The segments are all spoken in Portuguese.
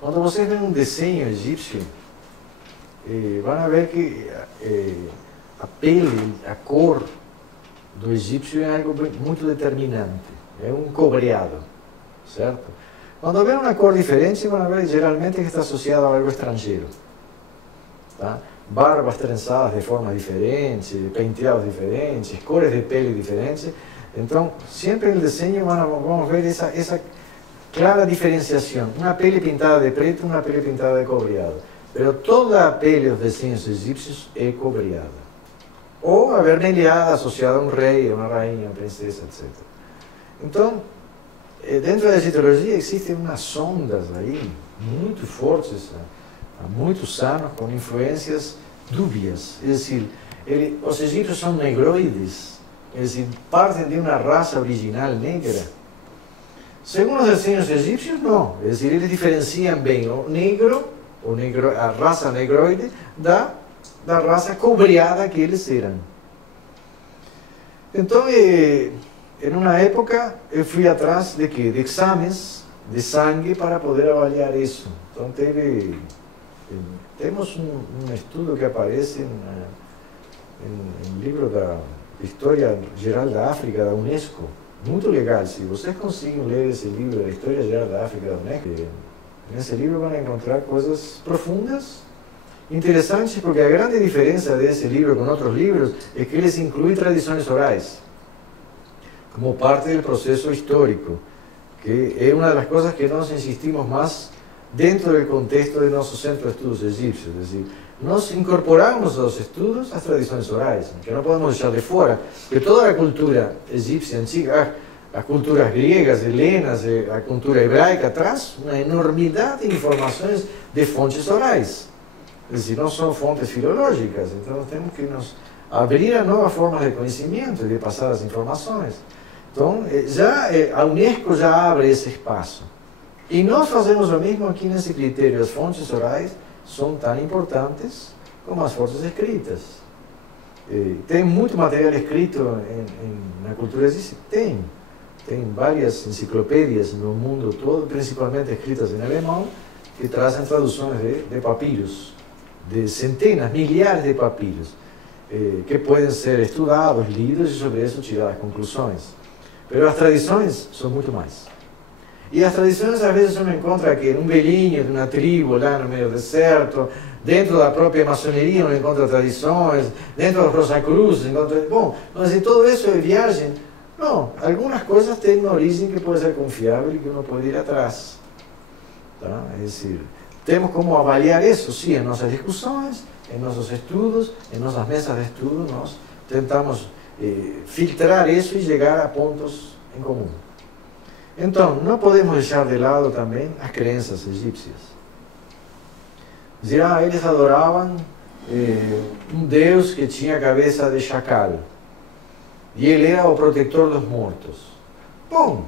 Quando vocês veem um desenho egípcio, vão ver que a pele, a cor do egípcio é algo muito determinante. É um cobreado, certo? Quando vê uma cor diferente, vão ver geralmente que está associado a algo estrangeiro. Tá? Barbas trançadas de forma diferente, penteados diferentes, cores de pele diferentes. Então, sempre no desenho vamos ver essa clara diferenciação. Uma pele pintada de preto, uma pele pintada de cobreado. Mas toda a pele dos desenhos egípcios é cobreada. Ou avermelhada, associada a um rei, a uma rainha, a uma princesa, etc. Então, dentro da egiptologia existem umas ondas aí, muito fortes, há muitos anos, com influências dúbias. É decir, os egípcios são negroides, é decir, partem de uma raça original negra. Segundo os desenhos egípcios, não. É decir, eles diferenciam bem o negro, a raça negroide, da raça cobreada que eles eram. Então, em uma época, eu fui atrás de exames de sangue para poder avaliar isso. Então, temos um estudo que aparece no livro da História Geral da África, da Unesco. Muito legal. Se vocês conseguem ler esse livro, da História Geral da África, da Unesco, nesse livro vão encontrar coisas profundas, interessantes, porque a grande diferença desse livro com outros livros é que eles incluem tradições orais como parte do processo histórico, que é uma das coisas que nós insistimos mais dentro do contexto de nosso centro de estudos egípcios. É decir, nós incorporamos aos estudos as tradições orais, que não podemos deixar de fora, porque toda a cultura egípcia antiga, as culturas gregas, helenas, a cultura hebraica, traz uma enormidade de informações de fontes orais. É decir, não são fontes filológicas, então temos que nos abrir a novas formas de conhecimento e de passar as informações. Então, a Unesco já abre esse espaço. E nós fazemos o mesmo aqui nesse critério. As fontes orais são tão importantes como as fontes escritas. Tem muito material escrito na cultura egípcia? Tem. Tem várias enciclopédias no mundo todo, principalmente escritas em alemão, que trazem traduções de papiros, de centenas, milhares de papiros, que podem ser estudados, lidos e sobre isso tiradas conclusões. Mas as tradições são muito mais. E as tradições, às vezes, uno encontra aqui um velhinho de uma tribo lá no meio do deserto, dentro da própria maçoneria uno encontra tradições, dentro dos Rosacruzes, encontra... Bom, mas em todo isso é viagem. Não, algumas coisas têm uma origem que pode ser confiável e que uno pode ir atrás. Tá? É decir, temos como avaliar isso, sim, em nossas discussões, em nossos estudos, em nossas mesas de estudo, nós tentamos filtrar isso e chegar a pontos em comum. Então, não podemos deixar de lado também as crenças egípcias. Dizer, eles adoravam um deus que tinha cabeça de chacal. E ele era o protetor dos mortos. Bom,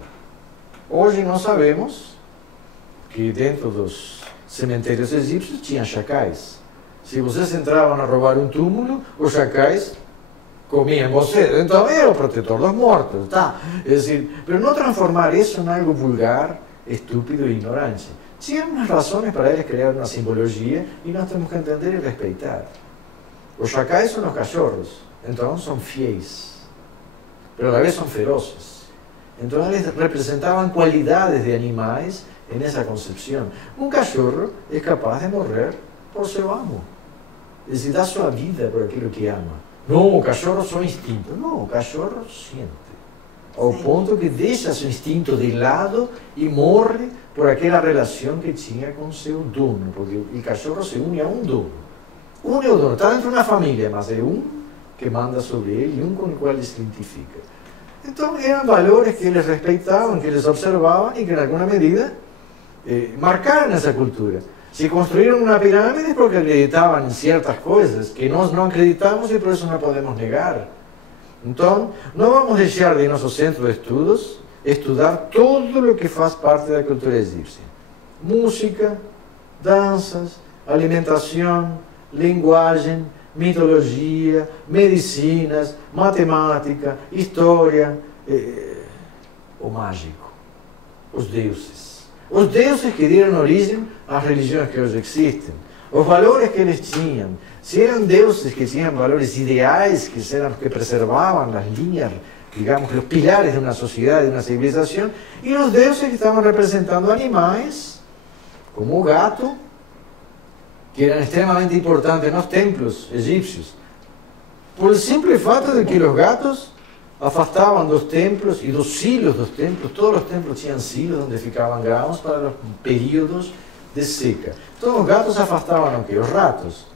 hoje nós sabemos que dentro dos cemitérios egípcios tinha chacais. Se vocês entravam a roubar um túmulo, os chacais comiam você. Então era o protetor dos mortos, tá? É decir, pero não transformar isso em algo vulgar, estúpido e ignorante. Tinha umas razões para eles criar uma simbologia e nós temos que entender e respeitar. Os chacais são os cachorros, então são fiéis, pero a la vez são ferozes. Então eles representavam qualidades de animais nessa concepção. Um cachorro é capaz de morrer por seu amo, é decir, dar sua vida por aquilo que ama. Não, o cachorro só instinto. Não, o cachorro sente. Ao ponto que deixa seu instinto de lado e morre por aquela relação que tinha com seu dono. Porque o cachorro se une a um dono. Um é o dono, está dentro de uma família, mas é um que manda sobre ele e um com o qual ele se identifica. Então, eram valores que eles respeitavam, que eles observavam e que, em alguma medida, marcaram essa cultura. Se construíram uma pirâmide porque acreditavam em certas coisas que nós não acreditamos e por isso não podemos negar. Então, não vamos deixar de ir ao nosso centro de estudos estudar tudo o que faz parte da cultura egípcia. Música, danças, alimentação, linguagem, mitologia, medicinas, matemática, história, o mágico. os deuses. Os deuses que deram origem às religiões que hoje existem. Os valores que eles tinham. Se eram deuses que tinham valores ideais, que preservavam as linhas, digamos, os pilares de uma sociedade, de uma civilização, e os deuses que estavam representando animais, como o gato, que eram extremamente importantes nos templos egípcios, por el simple fato de que os gatos afastavam dos templos e dos silos dos templos. Todos os templos tinham silos onde ficavam grãos para os períodos de seca. Então os gatos afastavam o quê? Os ratos,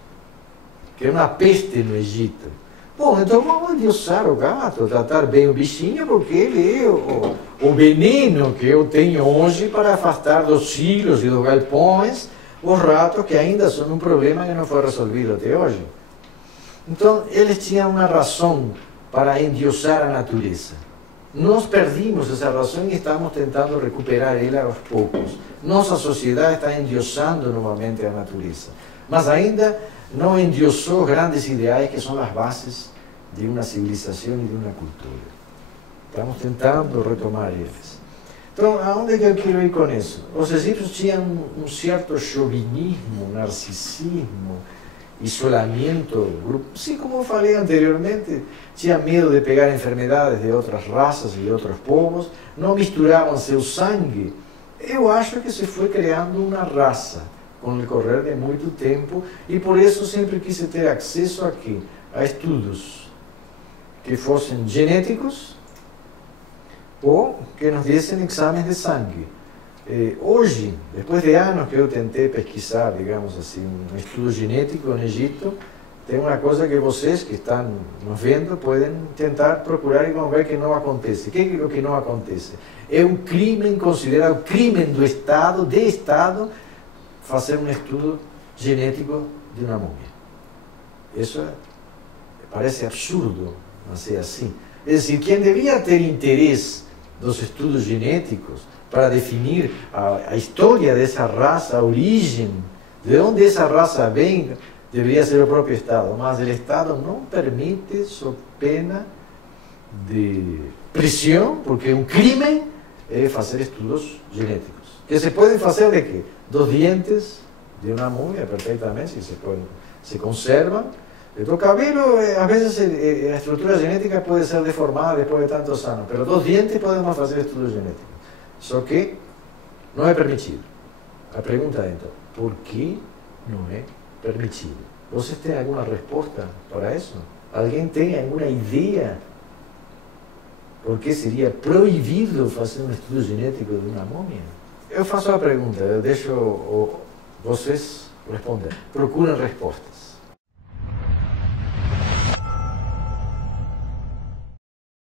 que era uma peste no Egito. Bom, então vamos endiosar o gato, tratar bem o bichinho, porque ele é o veneno que eu tenho hoje para afastar dos silos e dos galpões os ratos, que ainda são um problema que não foi resolvido até hoje. Então, eles tinham uma razão para endiosar a natureza. Nós perdimos essa razão e estamos tentando recuperar ela aos poucos. Nossa sociedade está endiosando novamente a natureza, mas ainda não endiosou grandes ideais que são as bases de uma civilização e de uma cultura. Estamos tentando retomar eles. Então, aonde que eu quero ir com isso? Os egípcios tinham um certo chauvinismo, narcisismo, isolamento, sim, como eu falei anteriormente, tinha medo de pegar enfermidades de outras raças e de outros povos, não misturavam seu sangue. Eu acho que se foi criando uma raça com o decorrer de muito tempo, e por isso sempre quis ter acesso aqui a estudos que fossem genéticos ou que nos dessem exames de sangue. Hoje, depois de anos que eu tentei pesquisar, digamos assim, um estudo genético no Egito, tem uma coisa que vocês que estão nos vendo podem tentar procurar e vão ver que não acontece. O que é o que não acontece? É um crime, considerado crime do Estado, de Estado, fazer um estudo genético de uma múmia. Isso parece absurdo, não ser assim. É decir, quem devia ter interesse dos estudos genéticos para definir a história dessa raça, a origem, de onde essa raça vem, deveria ser o próprio Estado. Mas o Estado não permite, sob pena de prisão, porque um crime é fazer estudos genéticos. Que se podem fazer de quê? Dos dientes de uma múmia, perfeitamente, se conservam. O cabelo, às vezes, a estrutura genética pode ser deformada depois de tantos anos, mas dos dientes podemos fazer estudos genéticos. Só que não é permitido. A pergunta é, então, por que não é permitido? Vocês têm alguma resposta para isso? Alguém tem alguma ideia? Por que seria proibido fazer um estudo genético de uma múmia? Eu faço a pergunta, eu deixo vocês responder. Procurem respostas.